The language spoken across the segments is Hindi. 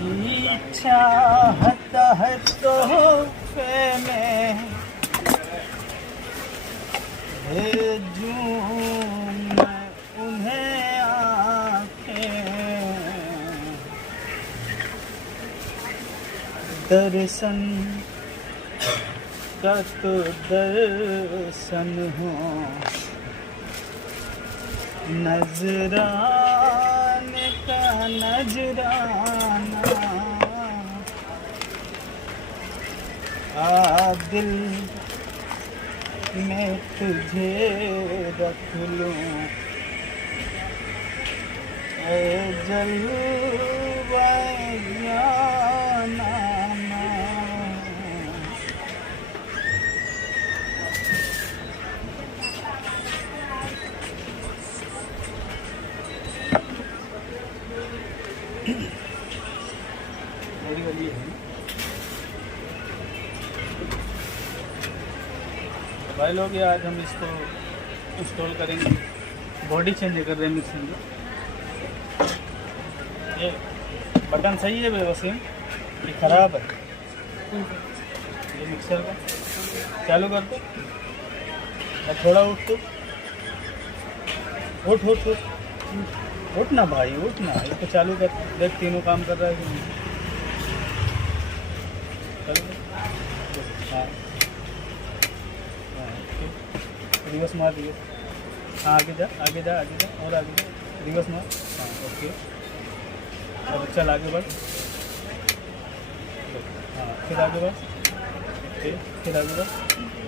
जी चाहता है तोहफे में भेजूं मैं उन्हें आंखें, दर्शन का तो दर्शन हो, नजराने का नजराना, आ दिल मैं तुझे रख लूं, ऐ जलवाना। भाई लोग, ये आज हम इसको इंस्टॉल करेंगे, बॉडी चेंज कर रहे हैं मिक्सिंग में। ये बटन सही है वसीम, ये ख़राब है। ये मिक्सर का चालू कर दो, थोड़ा उठ तो, उठ उठ उठ उठ ना भाई, उठ ना, इसको चालू कर, देख तीनों काम कर रहा है कि नहीं। चालू कर, हाँ रिवर्स मार दिए, हाँ आगे जा आगे जा आगे जा और आगे जा, रिवर्स मार, हाँ ओके। अब चल आगे बढ़, हाँ फिर आगे बढ़, ओके फिर आगे बढ़,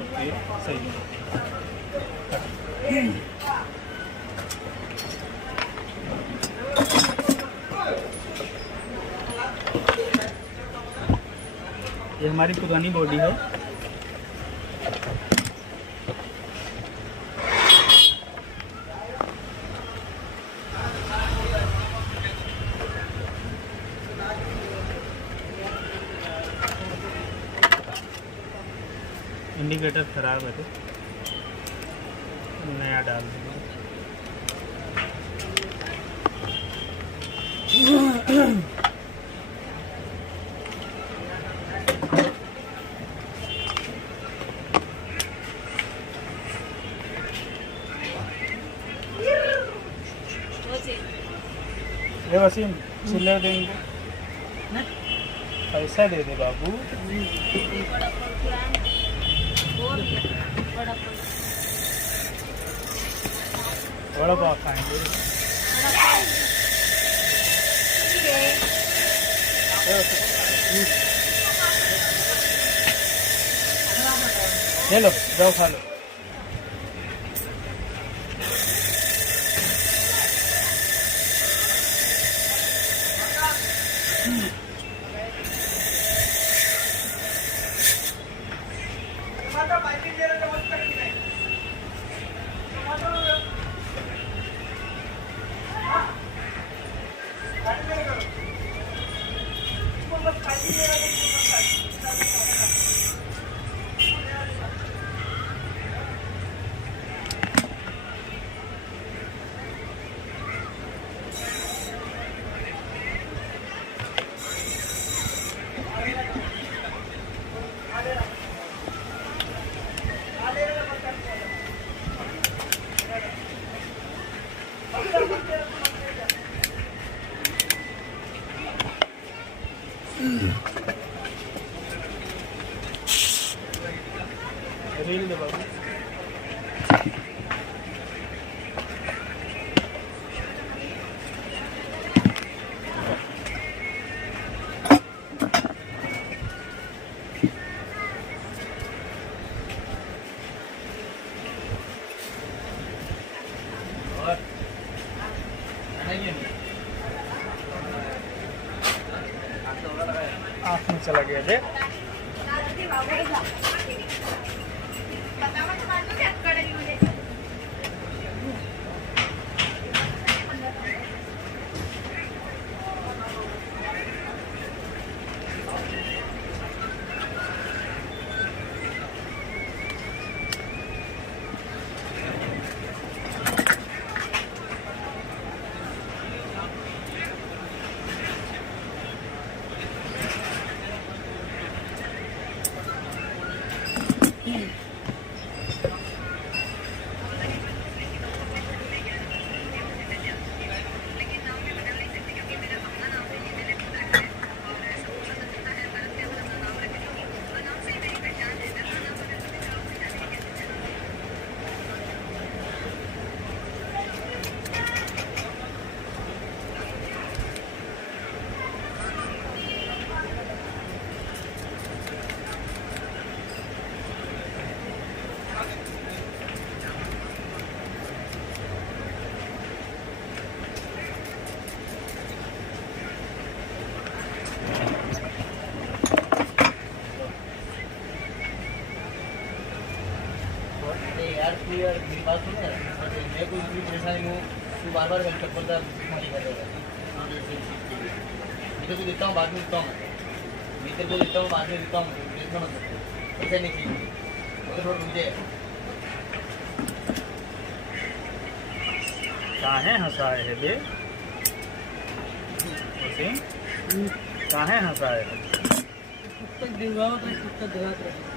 ओके सही है। ये हमारी पुरानी बॉडी है, इंडिकेटर खराब है तो नया डाल देंगे। ये वसीम चिल्लर देंगे, पैसा दे दे बाबू। बड़ा पाव खाएंगे, ले लो जाओ खा लो। रील दे बाबू। आँख में चला गया दे। यार मेरी बात सुन यार, मेरे को इतनी परेशानी हूँ, तू बार बार चप्पल का इस्तेमाल कर रहा है। मैं तेरे को देता हूँ, बाद में देता हूँ मैं तेरे को देता हूँ, बाद में देता हूँ, देखना मत ऐसा नहीं चाहिए, अगर थोड़ा रुक जाए। काहे हंसाए है बे वसीम, काहे हंसाए है? पुस्तक दिलवाओ तो पुस्तक दिलाते रहे,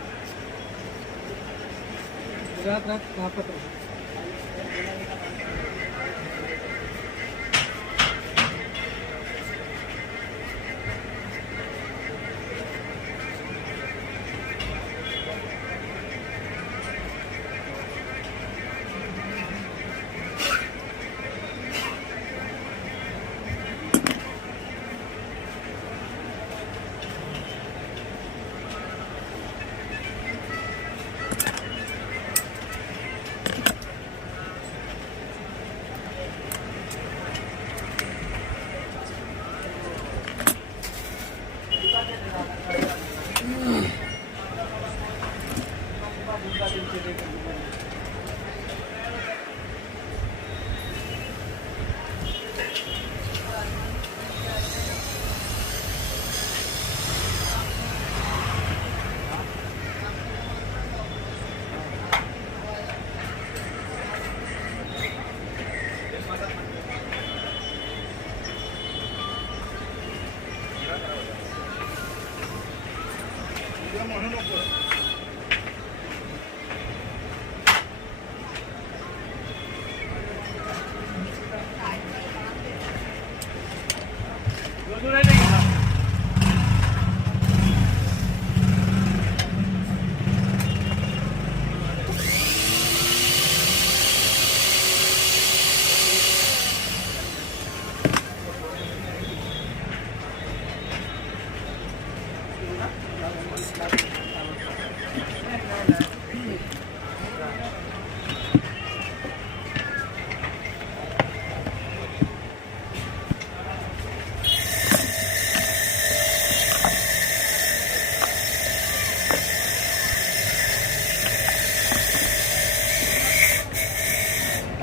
रात रात नापत रहे।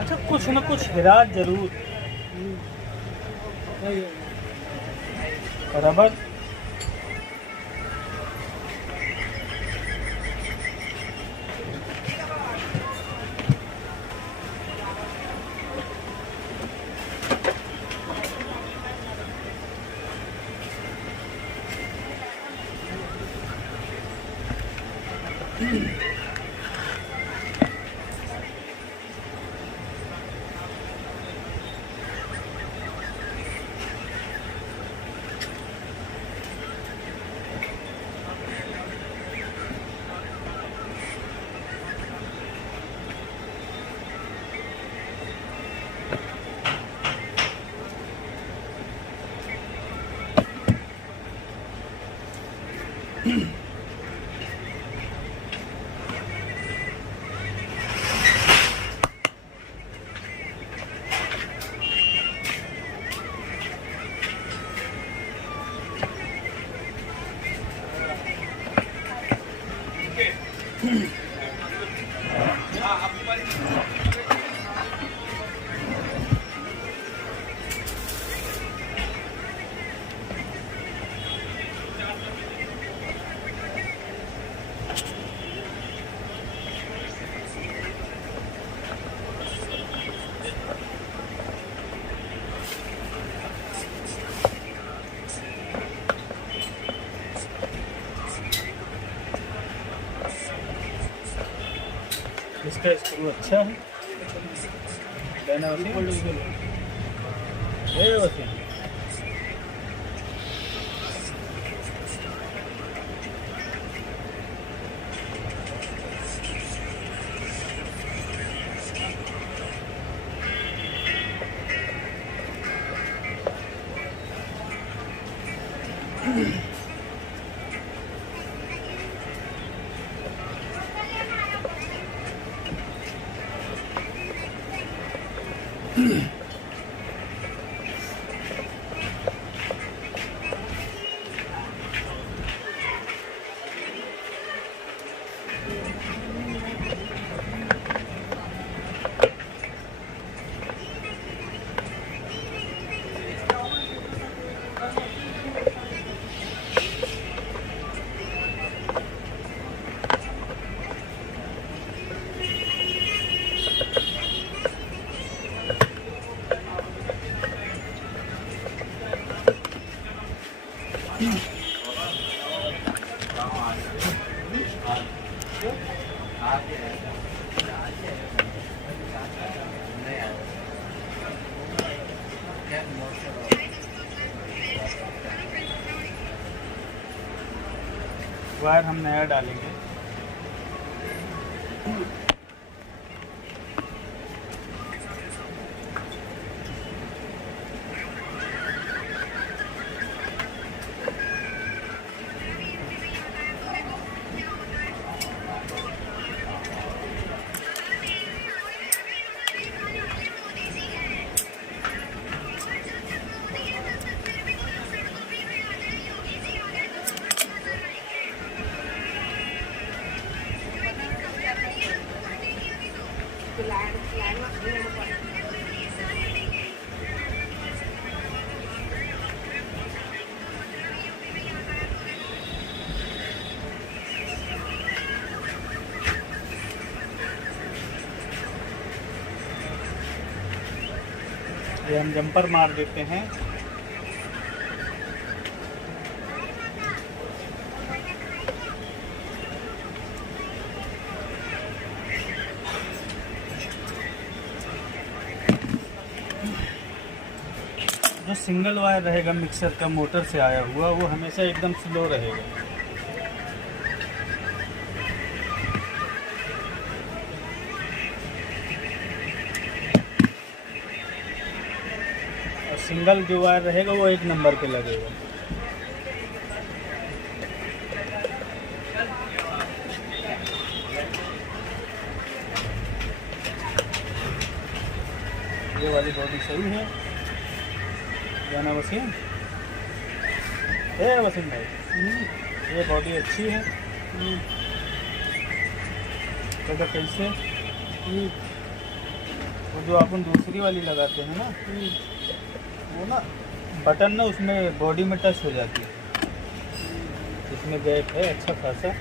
अच्छा कुछ न कुछ हिरा जरूर। रबर इसका स्क्रू अच्छा है, लेना वसीम, ले वसीम। वायर हम नया डालेंगे। ये हम जंपर मार देते हैं। जो सिंगल वायर रहेगा मिक्सर का मोटर से आया हुआ, वो हमेशा एकदम स्लो रहेगा। और सिंगल जो वायर रहेगा वो 1 नंबर पे लगेगा। ये वाली बॉडी सही है, जाना वसीम है वसीम भाई। ये बॉडी अच्छी है। तो कैसे वो जो अपन दूसरी वाली लगाते हैं ना, वो ना बटन ना उसमें बॉडी में टच हो जाती है। इसमें गैप है अच्छा खासा।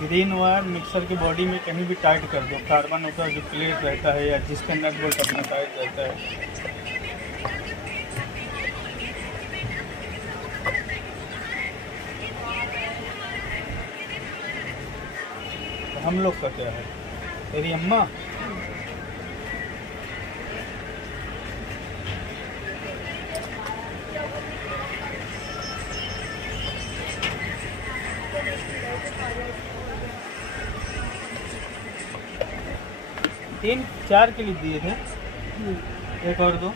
ग्रीन वायर मिक्सर की बॉडी में कहीं भी टाइट कर दो। कार्बन का जो प्लेट रहता है या जिसका नट बोल्ट अपना टाइट रहता है, तो हम लोग का क्या है, तेरी अम्मा तीन 4 के लिए दिए थे, एक और दो।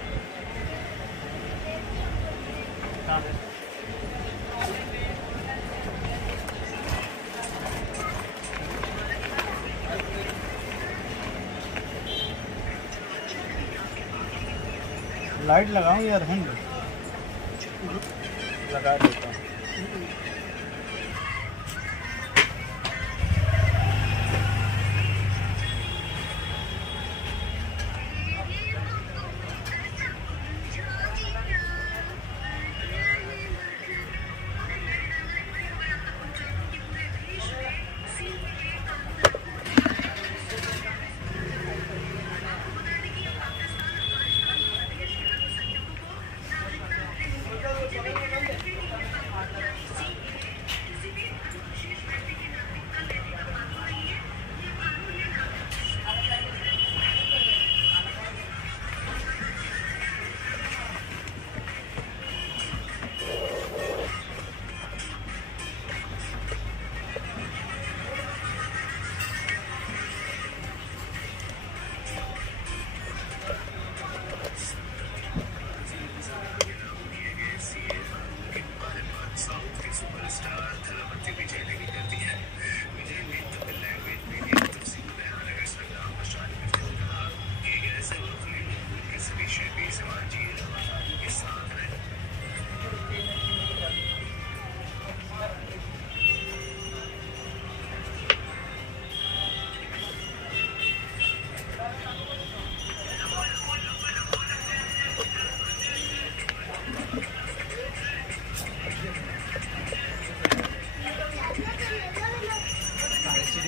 हाँ। लाइट लगाऊं या रहने दो? लगा देता हूँ।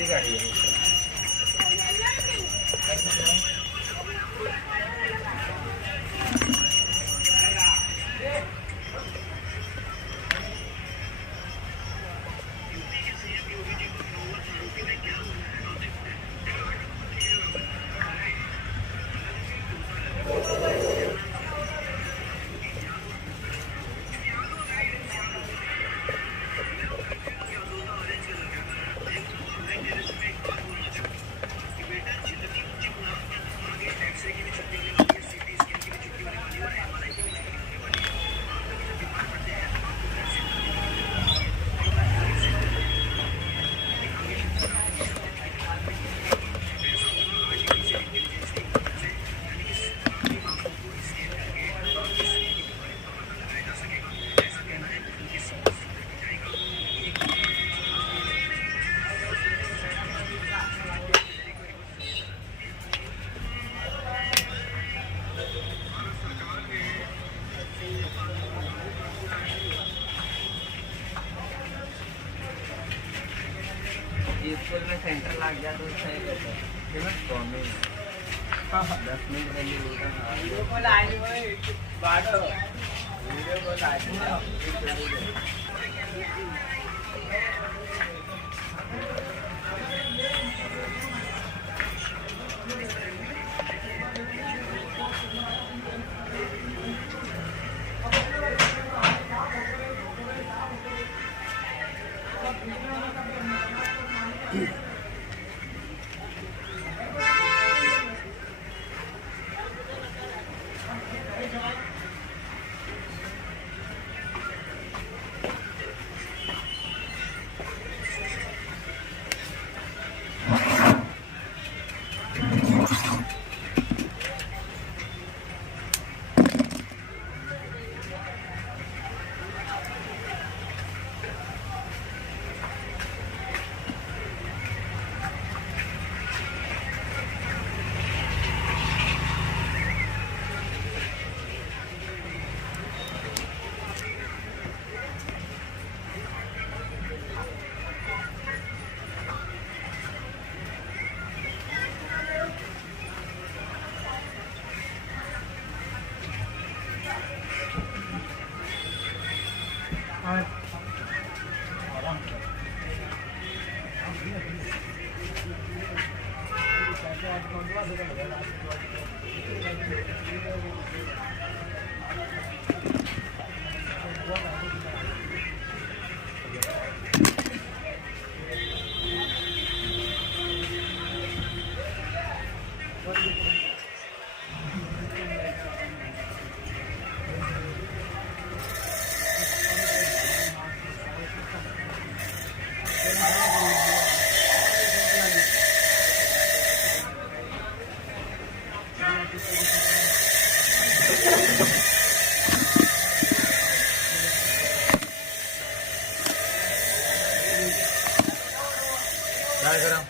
आपली गाडी आहे. स्कूल में सेंटर लग गया तो सही रहता है फेमस कौन है 10 मिनट पहले वीडियो कॉल आई भाई बाडो वीडियो कॉल आई काय करा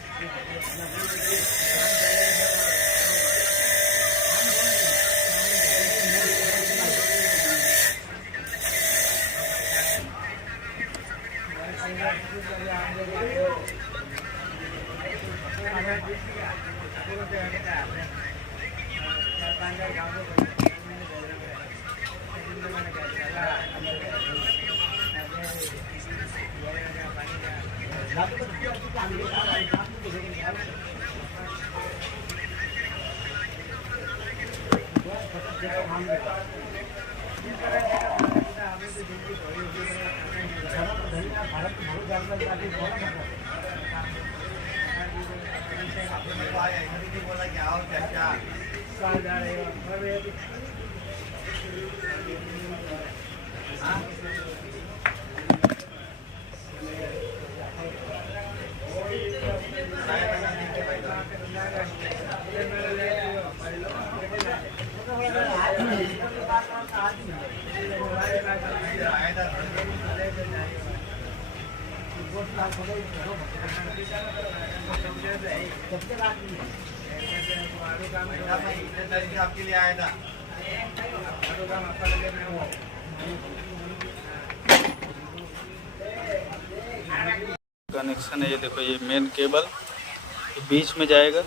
आपके लिए आया था कनेक्शन है। ये देखो, ये मेन केबल बीच में जाएगा,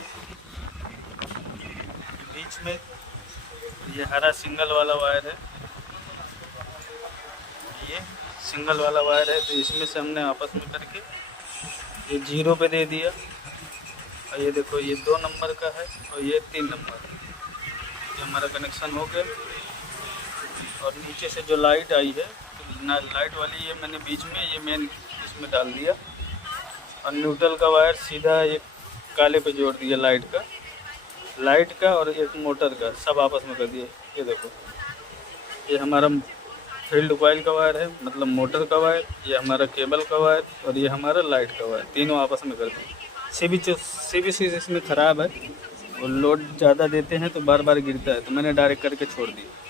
बीच में ये हरा सिंगल वाला वायर है, ये सिंगल वाला वायर है। तो इसमें से हमने आपस में करके ये 0 पे दे दिया। और ये देखो, ये 2 नंबर का है और ये 3 नंबर, ये हमारा कनेक्शन हो गया। और नीचे से जो लाइट आई है, ना लाइट वाली, ये मैंने बीच में ये मेन इसमें डाल दिया। और न्यूट्रल का वायर सीधा एक काले पे जोड़ दिया, लाइट का और एक मोटर का, सब आपस में कर दिए। ये देखो, ये हमारा फील्ड कॉइल का वायर है, मतलब मोटर का वायर, ये हमारा केबल का वायर और ये हमारा लाइट का वायर, तीनों आपस में कर दिए। सीबी चीज़ इसमें ख़राब है, और लोड ज़्यादा देते हैं तो बार बार गिरता है, तो मैंने डायरेक्ट करके छोड़ दिया।